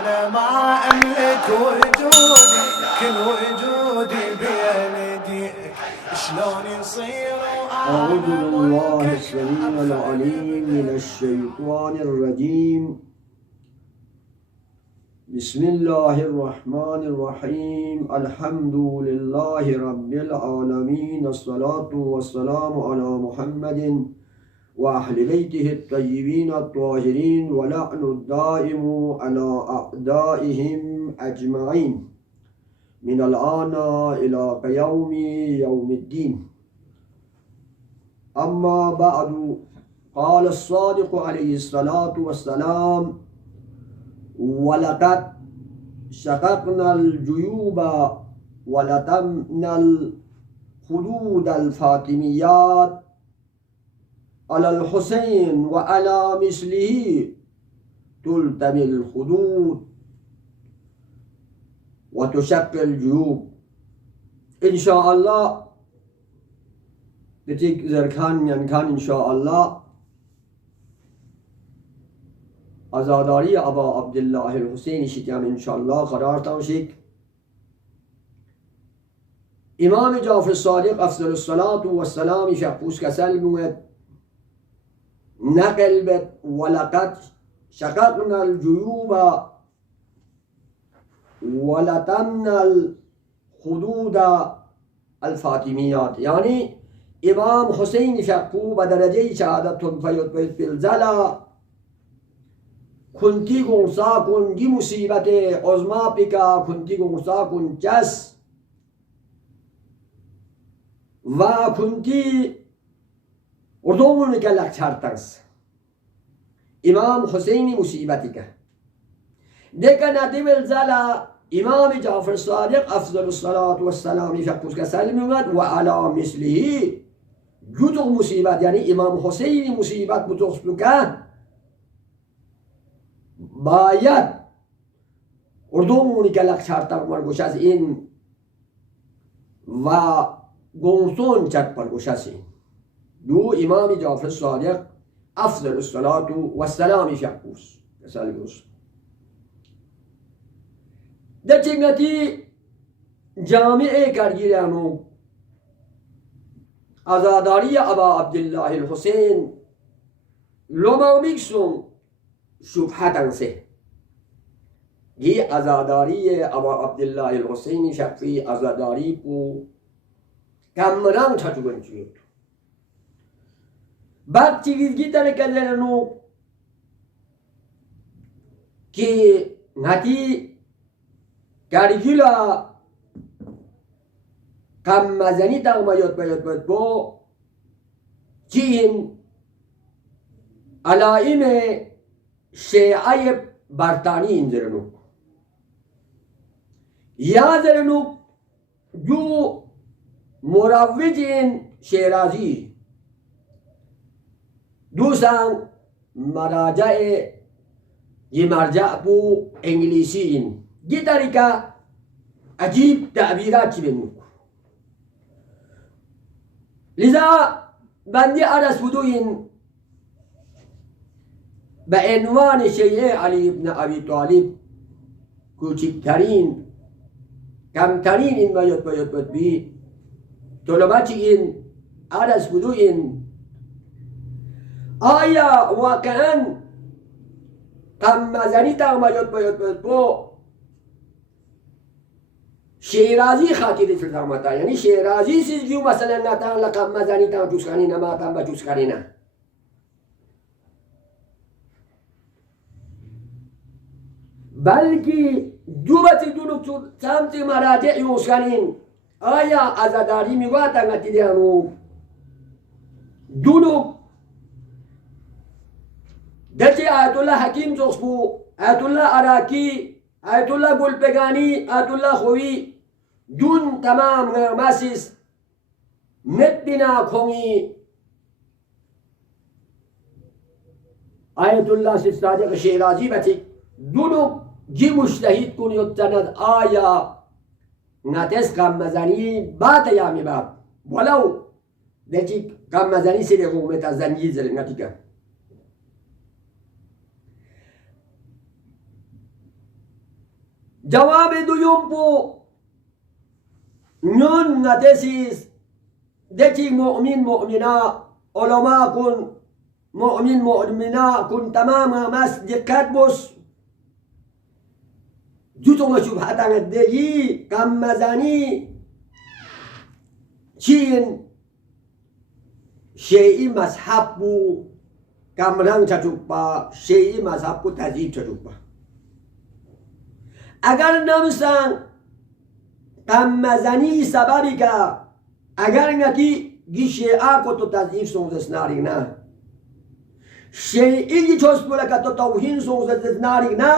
أنا ما أملك وجودي، كل وجودي بيديك، شلون يصير أعوذ بالله السميع العليم من الشيطان الرجيم. بسم الله الرحمن الرحيم. الحمد لله رب العالمين، الصلاة والسلام على محمد وأهل بيته الطيبين الطاهرين، ولعن الدائم على أعدائهم أجمعين من الآن إلى يوم الدين. أما بعد، قال الصادق عليه الصلاة والسلام: ولقد شققنا الجيوب ولتمنا الخدود الفاطميات على الحسين، وعلى مثله تلتمي الخدود وتشق الجيوب. إن شاء الله detik zerkan yankan inşallah azadari Aba Abdullah el-Hüseyin işitiyem inşallah karar tanşik İmam-ı Cafer Sadık afzalüssalatu vesselam şahpus kesel müet nekelbet ve lekad şakaknal cuyuba ve letemnel hududa el-Fatimiyat. Yani İmam Hüseyin şakku ve derece-i şehadetul feyut bilzala kunti gonsa kun gi musibete ozma pika kunti gonsa kun jas ve kunti ordomunu gelak çartans İmam Hüseyin'i musibetika dekana bilzala İmam-ı Cafer Sadık afzalüssalatu vesselam şakku keselmümet ve ala mislihi jutuk musibet, yani İmam Hüseyin'i musibet bu toksluka bayat ordumuni galak chartar margoshas in va gonson chat pargoshasi du İmam-ı Cafer Sadık afzalüssalatu vesselam şakkus keselgus decingati cami-e kargiranu azadari Aba Abdullah el-Hüseyin lomamiksun şubhatan se gi azadari Aba Abdullah el-Hüseyin şakfi azadari bu kamran çaçugun çuyut bak çigiz gitar kellerenu ki ngati karikula kammazani tagmayot bayot bo Çin alaime şe'ayib bartani indirenuk yazrenuk ju muravvicin şerazi dusan marajae yimarja bu İngilizin gitarika acib tabirat çibenuk liza bandi aras buduin بعنوان شیعه علی ابن ابی طالب کوچکترین کمترین این باید بی طلباتی این عرض بدو این آیا واقعا قمزنی تا باید بو شیرازی خاطری فرماتا، یعنی شیرازی سیز جو مثلا نتان لقمزنی تا جوسکانی نماتان با جوسکانی نه بلکه دوبتی دونک سمت مراجع یوسکنین آیا ازاداری میگواتن اتیدیانو دونک دچه آیت الله حکیم زخبو آیت الله عراقی آیت الله گلپگانی آیت الله خوی دون تمام ماسیس مدینا کونی آیت الله صادق شیرازی بتی دونک جی مجتهد کنید تند آیا نتس قمزنی بات یا می باب ولو دچی قمزنی سری قومت از زنجیر زل نتیکه جواب دویم پو نون نتسیس دچی مؤمن مؤمنا علماء کن مؤمن مؤمنا کن تماما مس دقت بس جوتو ما شبهت ندهی کم مزنی چین شیعی مذهب بو کمرنگ چچوبا شیعی مذهب بو تذیب چچوبا اگر نمسن کم مزنی سببی که اگر نکی گی شیعه کو تو تذیب سونزس ناری نه شیعی چوست بولا که تو توهین سونزس ناری نه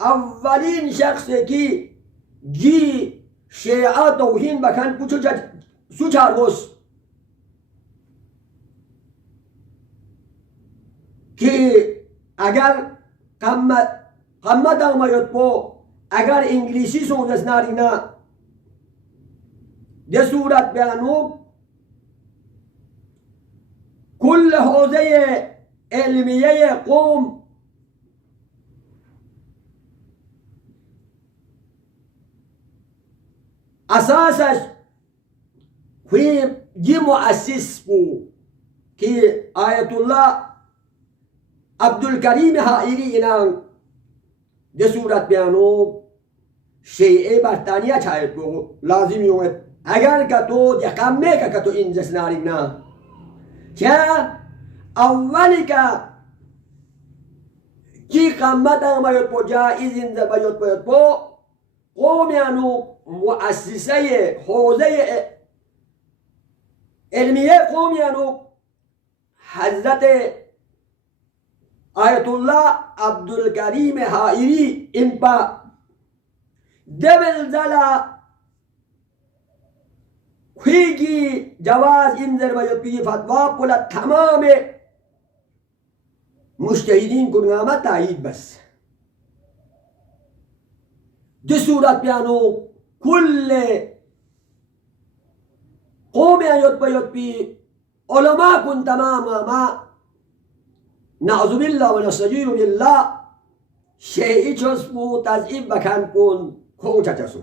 اولین شخصی که گی شیعه توهین بکن پوچو سو چارگوس که اگر قمت آماید پو اگر انگلیسی سونزس ناری نه ده صورت بیانو کل حوزه علمیه قوم اساسش کوئی جی مؤسس بو که آیت الله عبدالکریم حائری اینان ده صورت بیانو شیعه برطانیه چاید بو لازمی ہوئے اگر که تو یقمه که تو این جسناری نه چه اولی که کی قمت آماید پو جائز این باید باید پو قومیانو مؤسسه حوزه علمیه قومیانو حضرت آیت الله عبدالکریم حائری این پا دبل زلا خویگی جواز این در باید پی فتوا پولا تمام مجتهدین کنگامه تایید بس ده صورت بیانو کل قوم آیت باید پی علماء کن تماما ما نعوذ بالله و نستجیر بالله شیعی چوز بو تضعیب بکن کن کون چچسو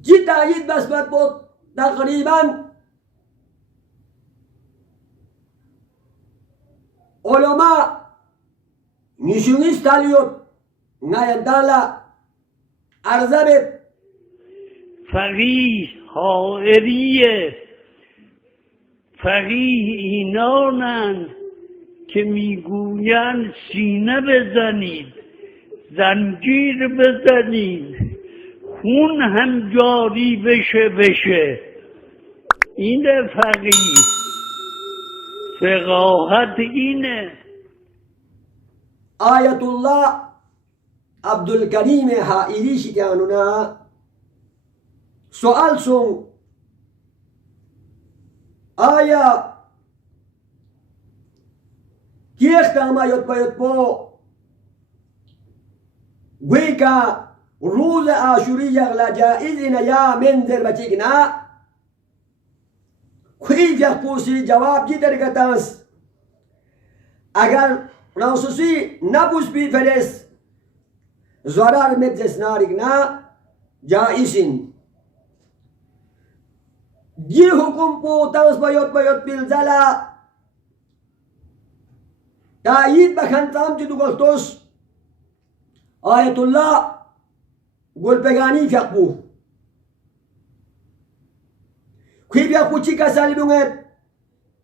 جی تایید بس بد بود تقریبا علماء نشونیست تالیوت نایدالا ارزبت فقیه حائریه فقیه اینانند که میگویند سینه بزنید زنجیر بزنید خون هم جاری بشه این فقیه فقاهت اینه آیت الله عبدالکریم حائری شکانونا سوال سون آیا کی اختام آیت باید پو گوی که روز آشوری یغلا جائز یا من در بچی نا کوئی جخ پوسی جواب جی درگتانس اگر رانسوسی نبوس بی فرس زرار مجلس نارگ نا جائزین جی حکم پو تاس باید بیلزلا تایید بخن تام جدو گلتوس آیت الله گل پگانی فقبو کوئی فقبو چی کسالی بونگت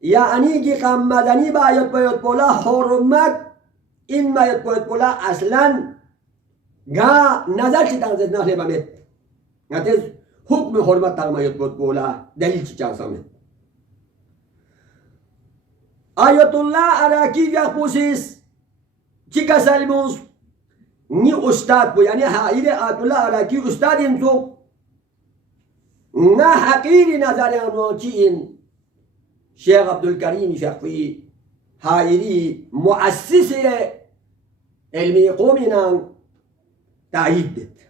یعنی کی قام مدنی باید بولا حرمت این باید بولا اصلا گا نظر چی تنزد نخلی بامید نتیز حکم حرمت تر باید بولا دلیل چی چانس آمید آیت الله عراقی فقبو سیس چی کسالی بونس نی استاد بو یعنی حائر آیت الله عراقی استاد این تو نه حقیری نظر آنو چی این شیخ عبدالکریم شقفی حائری مؤسس علمی قومنا تایید دید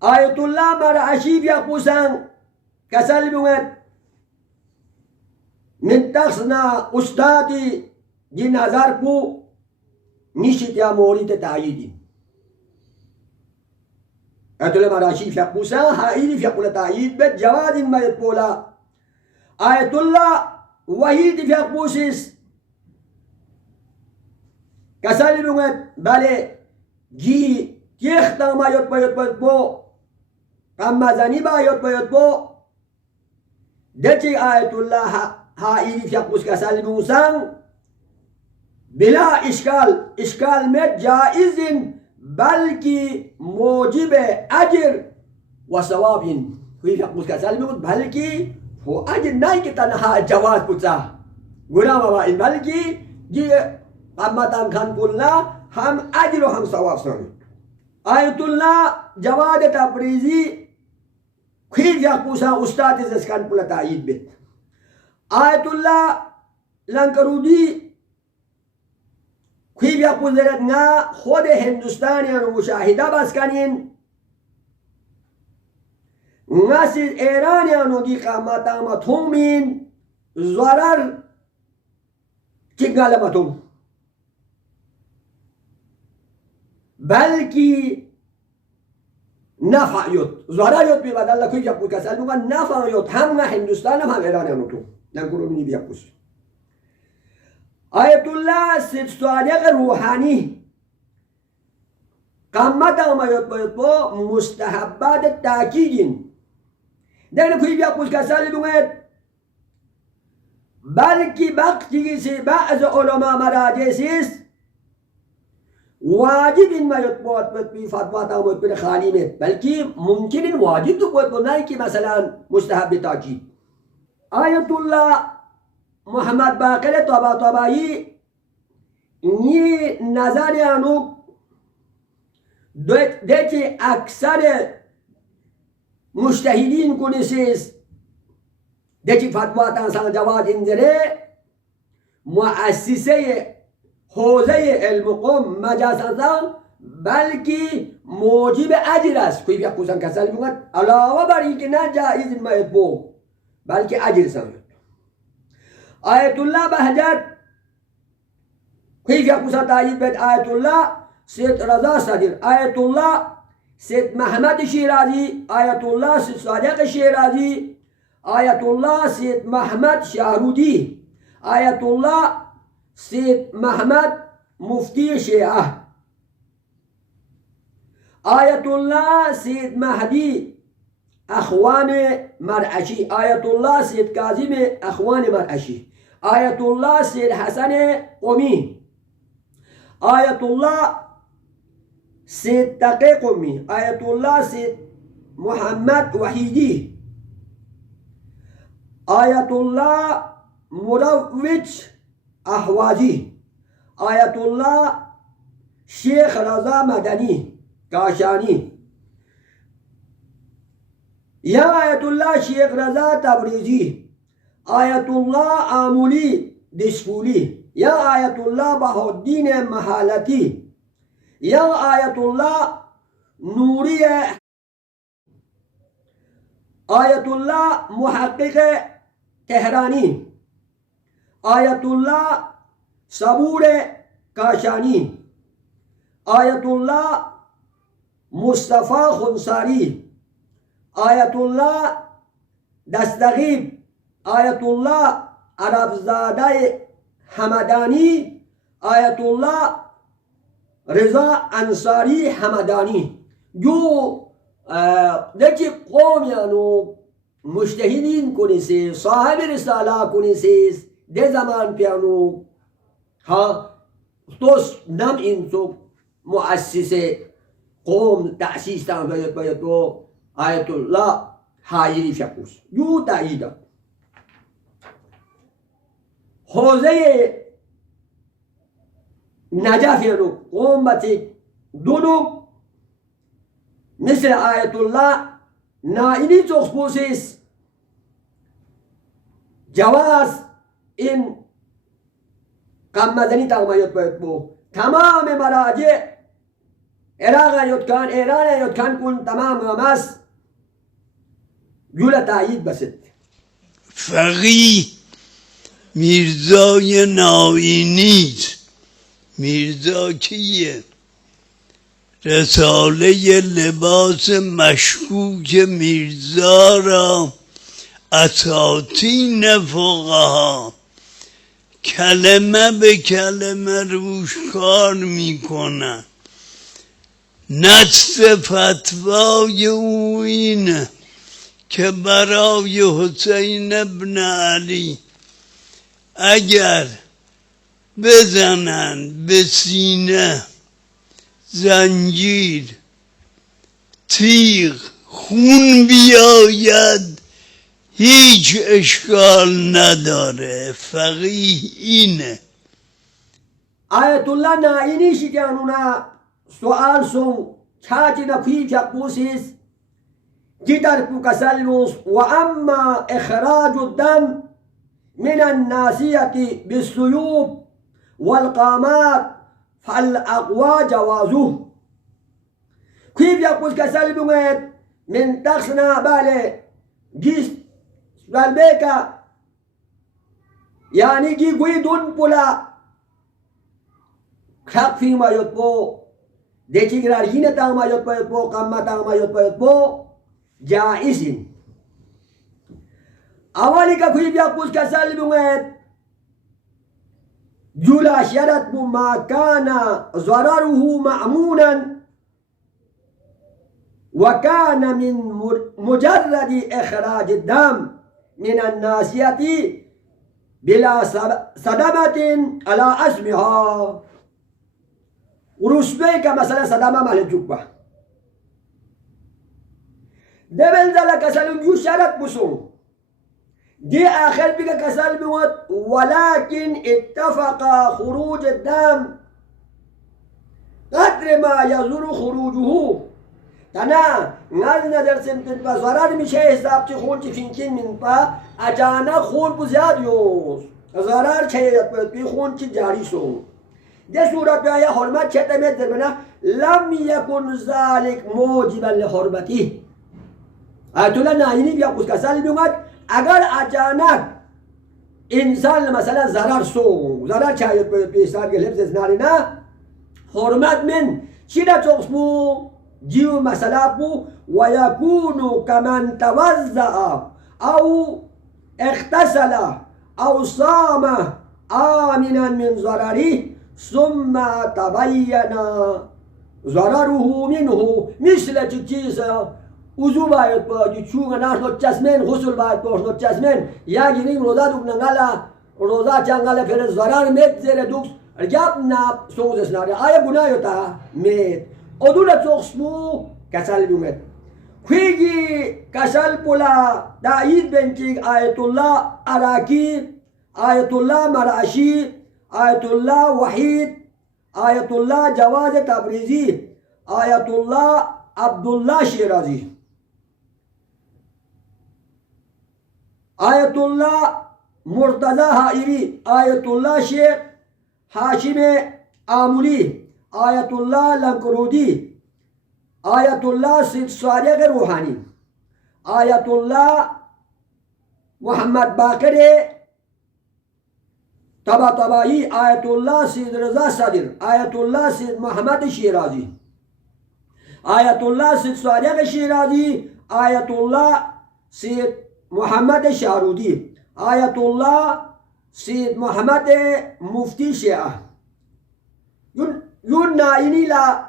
آیت الله مرعشی یقوسن کسل بومد من تخصنا استادی جی نظر کو نیشت یا مورید تاییدی آیت الله مراشی فیقوسا حائلی فیقول تایید بد جواد ما يتبولا آیت الله وحید فیقوسیس کسالی بگوید بله جی تیختا ما يتبو قمزنی با يتبو دچی آیت الله حائلی فیقوس کسالی بگوسان بلا اشکال میں جائز بلکہ موجب اجر و ثواب کوئی فقوس کا سال میں بلکہ وہ اجر نہیں کہ تنہا جواز پوچھا گناہ بابا بلکہ یہ قمتان خان کلنا ہم اجر و ہم ثواب سنیں آیت اللہ جواد تبریزی کوئی فقوسا استاد زسکان پلا تایید بیت آیت اللہ لنکرودی کوئی بیا پوزرد نا خود هندوستانیان و مشاهده بس کنین نا سیز ایرانیان و دی قامتامتومین ضرر چگالمتوم بلکی نفع یود ضرر یود بیباد اللہ کوئی بیا پوز کسل بگا نفع یود هم نا هندوستان هم ایرانیان تو نگرو بینی بیا پوز آیت الله صادق روحانی قامت آمد با مستحبات تاکید در کوئی بیا کچھ کسالی بگوید بلکه وقتی سے بعض علماء مراجع سیست واجب این ما یطبوت بی فتوات آمد بین خالی میں بلکه ممکن این واجب تو بود نہیں که مثلا مستحب تاکید آیت الله محمد باقر طباطبایی این نظر آنو دیتی اکثر مجتهدین کنیسیز دیتی فتوات انسان جواد انجره مؤسسه حوزه علم قوم مجازا بلکه موجب اجر است کوئی بیا کوسان کسال میگن علاوه بر اینکه نه جایز ما بو بلکه اجر سمت آیت الله بهجت كيف يقول تايد بيت آية الله سيد رضا صدر آية الله سيد محمد شيرازي آية الله سيد صادق شيرازي آية الله سيد محمد شارودي آية الله سيد محمد مفتي شيعة آية الله سيد مهدي أخوان مرعشي آية الله سيد كاظم أخوان مرعشي آية الله سيد حسن قومي آية الله سيد تقي قومي آية الله سيد محمد وحيدي آية الله مروج أحوازي آية الله شيخ رضا مدني كاشاني يا آية الله شيخ رضا تبريزي آية الله آمولي دشفولي يا آية الله بهاء الدين محالتي يا آية الله نوري آية الله محقق تهراني آية الله صبور كاشاني آية الله مصطفى خنصاري آية الله دستغيب آية الله عربزاده حمداني آية الله رضا انصاری حمدانی جو دیکھیں قوم یعنو مجتہدین کنیسیز صاحب رسالہ کنیسیز دے زمان پیانو ہاں توس نم انسو مؤسس قوم تأسیس تام بیتو آیت اللہ حاضری شکوس جو تأییدہ حوزه نجف رو قومتی دودو مثل آیت الله نائینی تخصوصیس جواز این قمدنی تقمیت باید بو تمام مراجع عراق یود کن ایران یود کن کن تمام همس جول تایید بسید فقیه میرزای نائینی میرزا کیه رساله لباس مشکوک میرزا را اساطین فقها کلمه به کلمه روش کار میکنن. نص فتوای او اینه که برای حسین ابن علی اگر بزنن به سینه زنجیر تیغ خون بیاید هیچ اشکال نداره. فقیه اینه. آیت الله نائینی شکانونا سؤال سون چاچی نفی چاپوسیس جدر كسلوس وأما إخراج الدم من الناسية بالسيوف والقامات فالأقوى جوازه. كيف يقول كسلبت من تخنا بالي جيس بالبيكا يعني جي قويدون بولا خاق فيما يطبو ديكي قرارين تاما يطبو قاما تاما يطبو جائز. أولي كيف يقول كسلبت جولا شرط ما كان ضرره مأمونا وكان من مجرد إخراج الدم من الناسية بلا صدمة على اسمها. ورسبيك مثلا صدمة مال الجبة دبل ذلك كسل جو شرط بسون دي آخر بك كسل بوت ولكن اتفق خروج الدم قدر ما يزور خروجه. تنا نازنا در سمت با ضرر میشه حساب چی خون چی فینکین من پا اچانک خون بو زیاد یوز ضرر چه بی خون چی جاری سو ده صورت به آیا حرمت چه تمید در بنا لم یکن ذالک موجبا لحرمتی. آیت الله ناینی بیا کس کسال بیومد اگر اچانک انسان مثلا ضرر سو ضرر چه بی حساب که لبس ازناری نه حرمت من چی دا چوکسمو جيو مسلابو ويكون كمن توزع أو اغتسل أو صام آمنا من ضرره ثم تبين ضرره منه مثل چیز وضو باید باید چون ناش نوچسمن غسل باید باش نوچسمن یا گیریم روزا دوک نگالا روزا چنگالا پھر ضرر مت زیر دوک جاب نا سوز اسناری آیا گناه ہوتا مت أدولة تقسمو كسل بمت كويجي كسل بولا دايد بنتي آية الله أراكي آية الله مراشي آية الله وحيد آية الله جواز تبريزي آية الله عبد الله شيرازي آية الله مرتضى هائري آية الله شيخ هاشم آمولي آیت الله لنکرودی آیت الله سید صادق روحانی آیت الله محمد باقر طباطبایی آیت الله سید رضا صدر آیت الله سید محمد شیرازی آیت الله سید صادق شیرازی آیت الله سید محمد شارودی آیت الله سید محمد مفتی شیعه يون نائني لا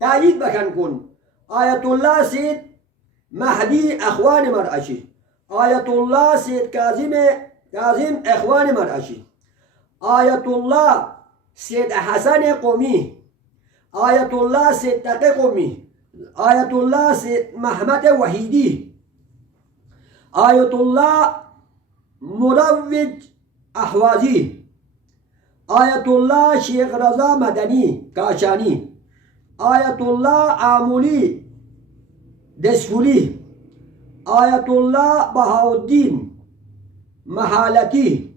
تأييد بكن كن آية الله سيد مهدي أخوان مرأشي آية الله سيد كاظم أخوان مرأشي آية الله سيد حسن قومي آية الله سيد تقي قومي آية الله سيد محمد وحيدي آية الله مروج أحوازي آیت الله شیخ رضا مدنی کاشانی آیت الله آمولی دسفولی آیت الله بهاءالدین محالتی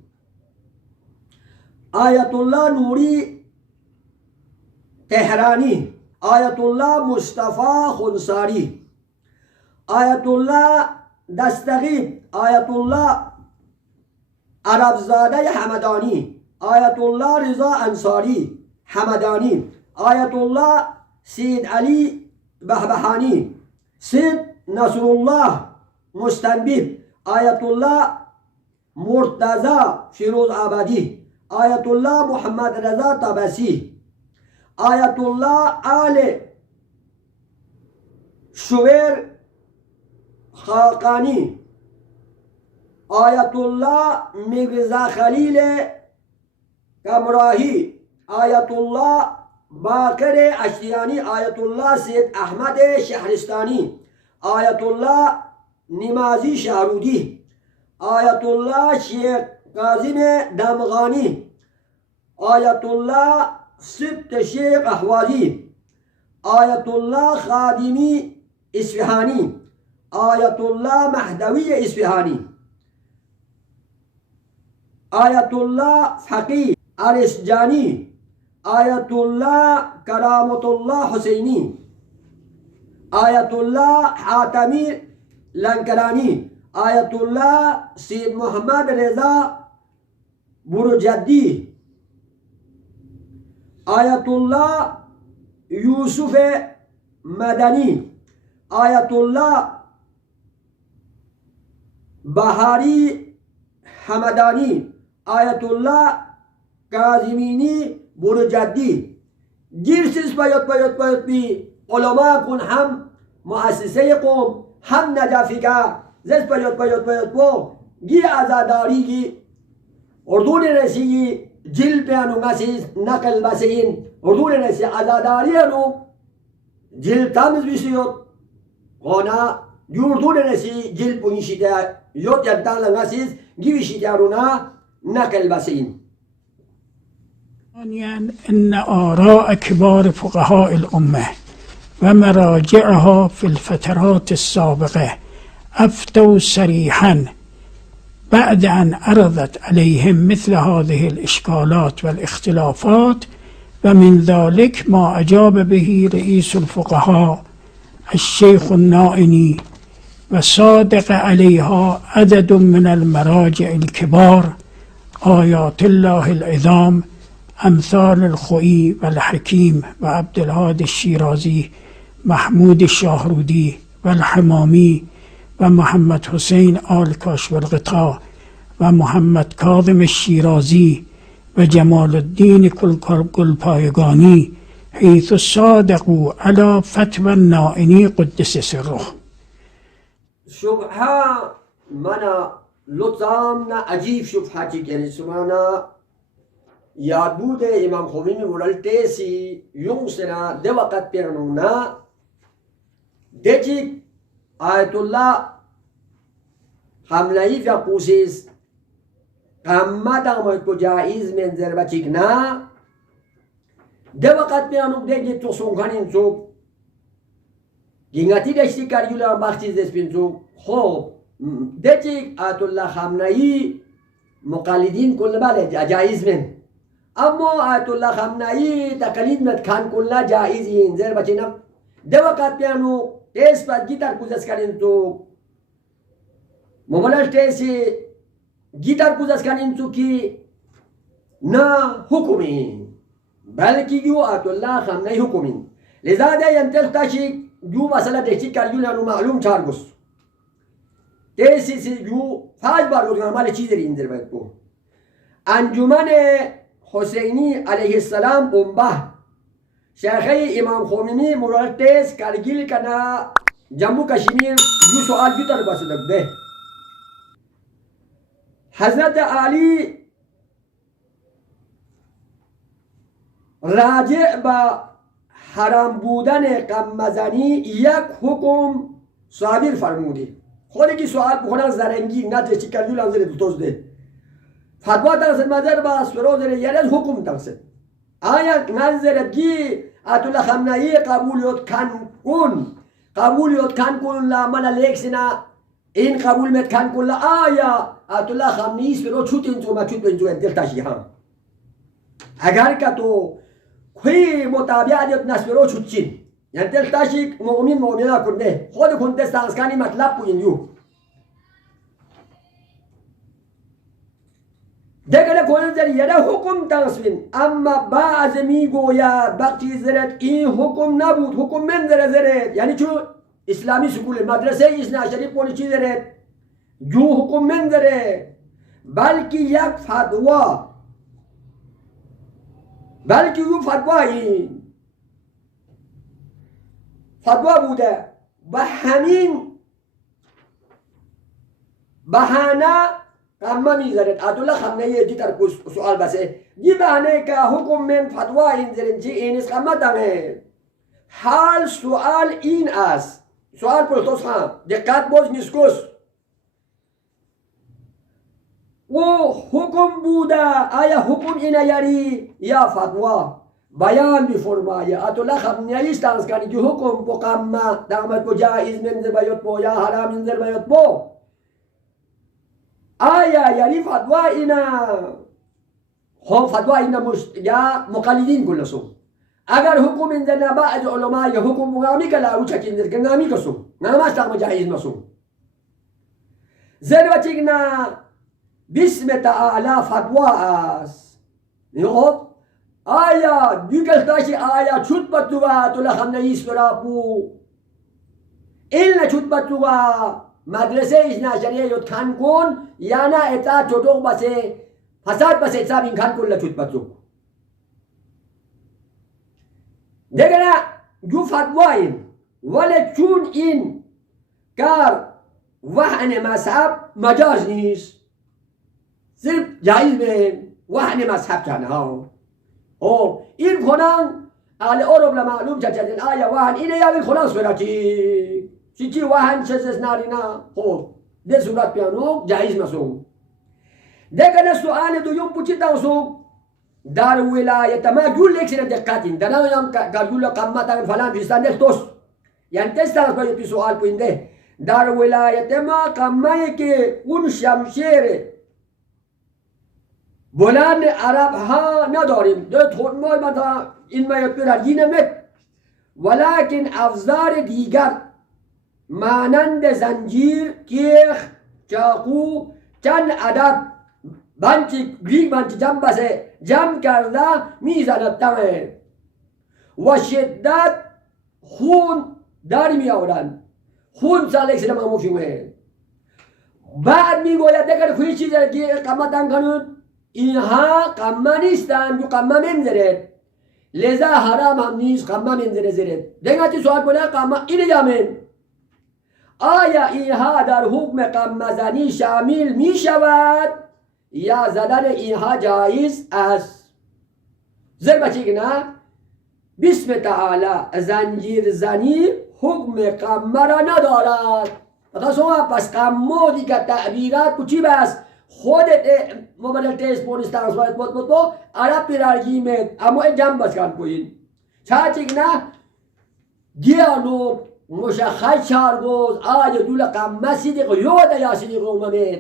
آیت الله نوری تهرانی آیت الله مصطفی خنساری آیت الله دستغیب آیت الله عربزاده حمدانی آیت الله رضا انصاری حمدانی آیت الله سید علی بهبهانی، سید نصرالله مستنبط، آیت الله مرتضی فیروز آبادی، آیت الله محمد رضا طبسی، آیت الله آل شویر خاقانی، آیت الله میرزا خلیل کمراهی، آیت الله باقر اشتیانی، آیت الله سید احمد شهرستانی، آیت الله نمازی شهرودی، آیت الله شیخ قاسم دمغانی، آیت الله سبت شیخ احوازی، آیت الله خادمی اصفهانی، آیت الله مهدوی اصفهانی، آیت الله فقیه ارسجانی، آیت الله کرامت الله حسینی، آیت الله حاتمی لنکرانی، آیت الله سید محمد رضا برجدی، آیت الله یوسف مدنی، آیت الله بهاری حمدانی، آیت الله کاظمینی برجدی. گیرسیز باید بی علما کن هم مؤسسه قوم هم نجفی که زیست باید بو گی ازاداری گی اردون رسی جل پیانو مسیز نقل بسین اردون رسی ازاداری انو جل تامز بیسیوت قانا اردون رسی جل پونیشیده یوت یدتان لنگسیز گیوشیده ارونا نقل بسین. ثانيا إن آراء كبار فقهاء الأمة ومراجعها في الفترات السابقة أفتوا صريحا بعد أن عرضت عليهم مثل هذه الإشكالات والاختلافات، ومن ذلك ما أجاب به رئيس الفقهاء الشيخ النائني، وصادق عليها عدد من المراجع الكبار آيات الله العظام امثال الخوئي والحكيم وعبد الهادي الشيرازي، محمود الشاهرودي والحمامي ومحمد حسين آل كاشفالغطاء ومحمد كاظم الشيرازي وجمال الدين گلپایگانی، حيث صادقوا على فتوى النائني قدس سره. شبهه منا لطام نا عجیب شبهه چی کنی سمانا یاد بوده امام خمینی ورالتیسی یون سنا ده وقت پیرنونا ده چی آیت الله حملهی فی قوسیس قمه دامت کو جائز منظر بچیک نا ده وقت پیرنوک ده گیت تو سونخانین سوک گینگاتی دشتی کاریولا بخشیز دسپین سوک خوب ده چی آیت الله خامنه‌ای مقلدین کل بله جائز من، اما آیت الله خامنه‌ای تقلید مت کان کلا جائز این زیر بچینم ده وقت پیانو تیس پس گیتار پوزش کنین تو مملاش تیسی گیتار پوزش کنین تو کی نه حکومین بلکه یو آیت الله خامنه‌ای حکومین لذا ده ینتل تاشی جو مسئله دهچی کاریولا نو معلوم چارگوس تیسی سی جو فاج بار گفتن مال چیزی اینجا باید بو انجمن حسینی علیه السلام بمبه شیخه امام خمینی مراد تیز کارگیل کنا جمو کشمیر جو سوال جو تر بس ده حضرت علی راجع با حرام بودن قمزنی یک حکم صادر فرمودی. خودی که سوال بخونن زرنگی نجه چی کردیو لنزره دو توز ده فتوا ترسد مدر با سفرو زره یرد حکم ترسد آیا نظرت گی آیت الله خامنه‌ای قبولیت کن کن لا من لیکسنا این قبول مت کن کن لا آیا آیت الله خامنه‌ای سفرو چوت اینجو ما چوت اینجو دل تشی هم اگر که تو کوی مطابعیت نسفرو چوت چین یعنی دل تاشی مؤمنه کنه خود کنده سانسکانی مطلب بوین یو دگره کنن زر یه حکم تصوین اما بعض میگوید وقتی زرد این حکم نبود حکم من زرد یعنی چون اسلامی سکول مدرسه اثنا عشری پولی چی زرد جو حکم من زرد بلکه یک فتوا بلکه یو فتوا این فتوا بوده و همین بهانه اما میذارد عدالله خمنه یه دیتر سوال بسه دی بهانه که حکم من فتوا این زرن چی اینیست قمت همه حال سوال این است سوال پرستوس هم دقت باز نیسکوس و حکم بوده آیا حکم اینه یاری یا فتوا بیان بفرمایه عدالله خمنه ایستانس کنی که حکم پو قمه دامت پو جائز منظر بیاد پو یا حرام منظر بیاد پو آیا یعنی فتوا اینا خب فتوا اینا یا مقلدین کلسو اگر حکم انزل بعض علماء یا حکم مقامی کلا او چک انزل کنامی کسو نامش تاق جایز مسو زر بچگنا بسم تعالی فتوا است خب آیا دیگر تاشی آیا چوت بطوغا تو لخم نیست برابو این چوت بطوغا مدرسه اثنا عشریه یود کن کن یا نه اتا چطوق بسه فساد بسه اتصاب این کن کن لچوت بطوغ دیگه نه جو فتوا این ولی چون این کار وحن مذهب مجاز نیست صرف جایز به وحن مذهب کنه ها این کنن اهل عرب لمعلوم چه آیا وحن اینه یا این کنن صورتی چی وحن چیزش نارینا خب ده صورت پیانو جایز مسو دیگه سوال دویم پوچی تاوسو در ولایت ما جول لیکسین دقاتین در نام کارجول قمتا فلان فیستان ده توس یعنی تستانس باید پی سوال پوینده در ولایت ما قمایی که اون شمشیر بلند عرب ها نداریم ده تونمای متا این ما یپیر جینمت ولکن افزار دیگر مانند زنجیر، کیخ، چاقو، چند عدد بانچی گریگ بانچی جمع بسه جمع کرده میزند تمه و شدت خون داری می آورن خون سالک سلم همو شوه بعد میگوید دیگر کوئی چیز که قمتن کنون اینها قمه نیستن جو قمه منزرد لذا حرام هم نیست قمه منزره زرد دیگر چی سوال کنه قمه اینه جامن آیا اینها در حکم قمه زنی شامل می شود یا زدن اینها جایز است زر بچه نه بسم تعالی زنجیر زنی حکم قمه را ندارد پس قمه دیگه تعبیرات کچی بس خودت مبادل تیست پونستان سوایت بود عرب پیرارگیمت اما این جمع بس کن کوین چه نه دیانو مشخص چارگوز آیا دول قمه صدق یود یا صدق امامت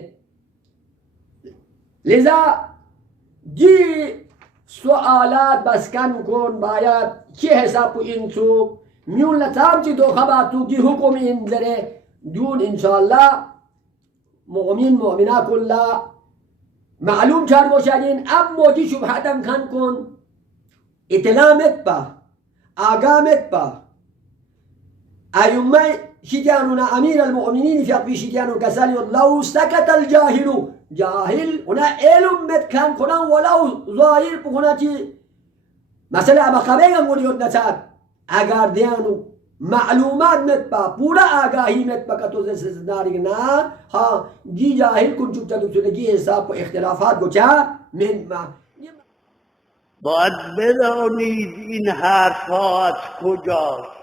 لذا دی سوالات بسکن کن باید چه حساب این تو میون لطام چی دو خبر تو دی حکم این ذره دون انشاءالله مؤمنه کلا معلوم چار گوشدین اما دی شبهتم کن اطلاعمت با آگامت با ایومه شیطانون امیر المؤمنین فی شیطانون کسالی لو سکت الجاهلو جاهل اونا علم متکن کنن ولو ظاهر بکنن چی مثلا اما قبیل مولیود نچد اگر دیانو معلومات متبا پورا آگاهی متبا که تو زناری نه ها دی جاهل کن چوب چدو چدگی حساب و اختلافات گو چه من ما باید بدانید این حرف ها از کجاست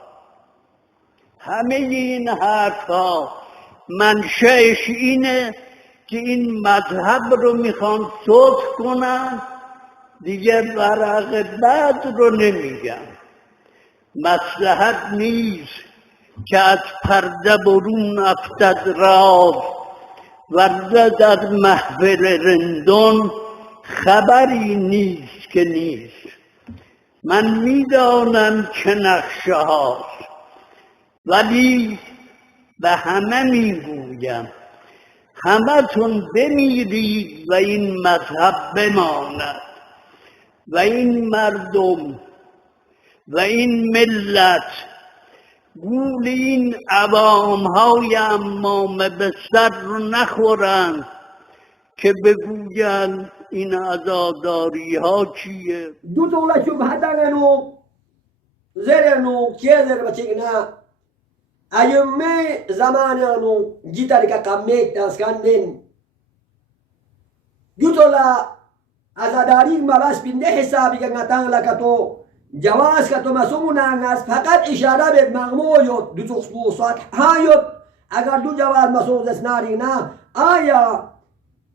همه این حرف ها منشأش اینه که این مذهب رو میخوان صلح کنن دیگه ورق بعد رو نمیگن مصلحت نیست که از پرده برون افتد راز ورده در محفل رندان خبری نیست که نیست من میدانم چه نقشه هاست ولی به همه میگویم همتون بمیرید و این مذهب بماند و این مردم و این ملت گول این عوام های امامه به سر رو نخورن که بگوین این عزاداری ها چیه. دو دوله شبهتنو زرنو کیزر بچگنا ایمه زمانانو جیتر که کمیک دستکندن دو دوله عزاداری مباس بنده حسابی که نتان لکتو جواز که تو مسومون است فقط اشاره به مغمویت دو خصوصات هایت اگر دو جواز مسوم دستناری نه آیا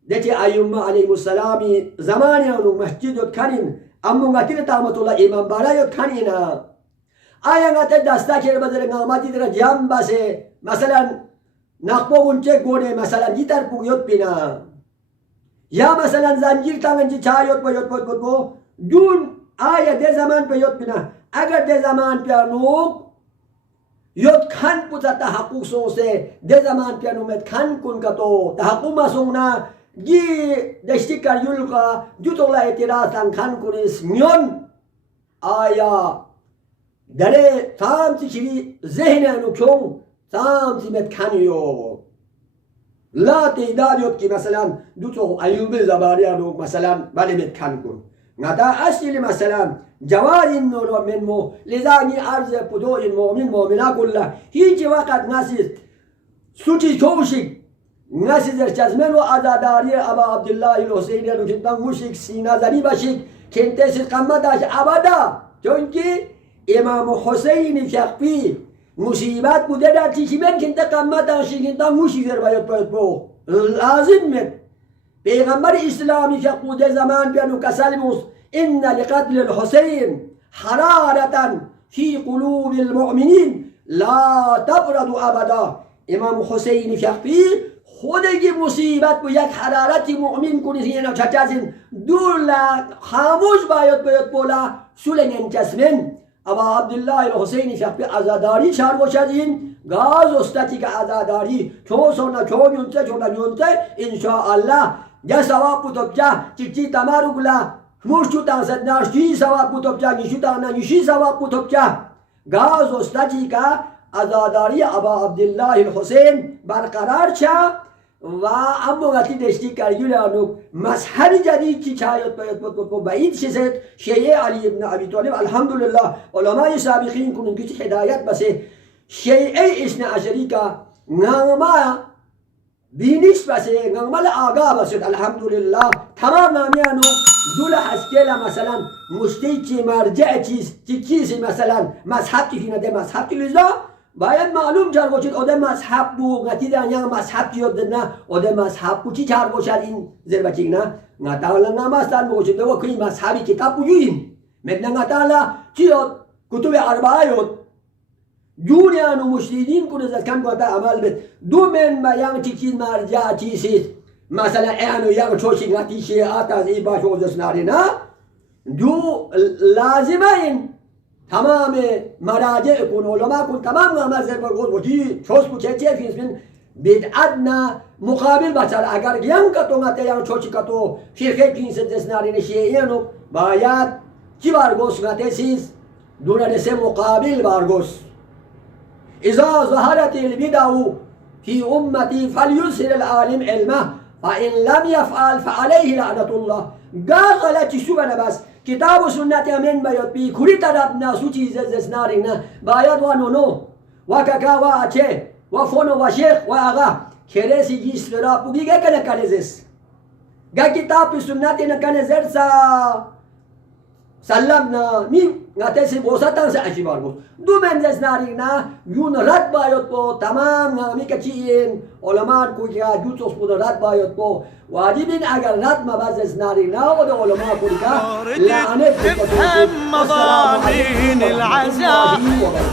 دتی ایوم علیه السلامی زمانی آنو مسجد کنین اما نتیل تامت الله ایمان برایت کنین آیا نتیل دسته که بدر نامتی در جمع بسه مثلا نقبو گنچه گونه مثلا جیتر پوگیت بینا یا مثلا زنجیر تانگنجی چایت باید دون آیا ده زمان پہ یوت بنا اگر ده زمان پہ نوک یوت کھن پوچھا تحقق سو سے ده زمان پہ نومت کھن کن کا تو تحقق ما سونا جی دشتی کر یول کا جو تو لا اعتراض تن کھن کنیس میون آیا درے تام سی چیری ذہن انو کیوں تام سی مت کھن یو لا تعداد یوت کی مثلا دو تو ایوب زباری انو مثلا بلی مت کھن کن ندا اصلی مثلا جواز النور من مو لذانی عرض پدو این مؤمن مؤمنه کلا هیچ وقت نسیز سوچی کوشک نسیز چزمن و عزاداری ابا عبدالله الحسینی رو کنتن موشک سینه زنی بشک کنته سیز قمتش ابدا چونکه امام حسین شخفی مصیبت بوده در چیشی من کنته قمتش کنتن موشی در باید بو لازم مد پیغمبر اسلامی که قود زمان بیانو کسلموس ان لقتل الحسین حرارتا فی قلوب المؤمنین لا تبرد ابدا امام حسین شخفی خودگی مصیبت با یک حرارتی مؤمن کنید یعنی چچازین دولا خاموش باید بولا سولنگن چسمن ابا عبدالله الحسین شخفی عزاداری چار گوشدین گاز استتی که عزاداری چون سونا چون یونته انشاءالله یا ثواب بودبجا چی تمارو گلا موشو تانست ناشی ثواب بودبجا نیشو تانا نیشی ثواب بودبجا گاز استتی که عزاداری ابا عبدالله الحسین برقرار چا و اما وقتی دشتی کریولانو مذهب جدید چی چایت باید بود بعید شد شیعه علی ابن ابی طالب الحمدلله علماء سابقین کنن که هدایت بسه شیعه اثنا عشری که نامه بینیش بسه نامه آگاه بسه الحمدلله تمام نامیانو دول حسکیل مثلا مشتی چی مرجع چیزی مثلا مذهب چی فینده مذهب چی لذا باید معلوم جار باشید آدم مذهب بو نتیده انیان مذهب یاد نه آدم مذهب بو چی جار باشد این زربچیگ نه نتالا نمستن باشید و که مذهبی کتاب بوییم مثل نتالا چی یاد کتب اربعه یاد جونیان و مشریدین کنه زد کم کنه عمل بید دو من بیان چیز مرجع چیزید مثلا اینو یک چوشی نتیشه آت از ای باش وزش ناری نه دو لازمه این تمام مراجع کن علماء کن تمام عمل زر برگوز بودی چوش بوچه چه فیز بین بدعت نه مقابل بچال اگر گیم کتو نته یا چوشی کتو شیخه کینس دست ناری نشیه اینو باید چی برگوز نته سیز دونه نسه مقابل برگوز اذا ظهرت البدع في امتي فليسر العالم علمه فان لم يفعل فعليه لعنة الله غلط شو بس کتاب و سنت امین باید بی کلی طرف ناسو چیز از ناری نه باید و نونو و ککا و اچه و فونو و شیخ و آغا کرسی جیس لرا پوگی گه کنه کنزس گه کتاب سنت نکنه زرسا سلام نه می نتیسی بوسطان سے اشی بار بود دو منزس ناری نه یون رد باید با تمام نامی که چیین علماء کو که جوتوس بود رد باید با واجبین اگر رد مبزس ناری نه و دو علماء کو که لعنت تفهم مضامين العزاء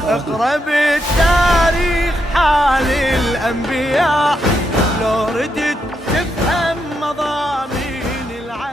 اقرا بالتاريخ حال الانبياء لو ردت تفهم مضامين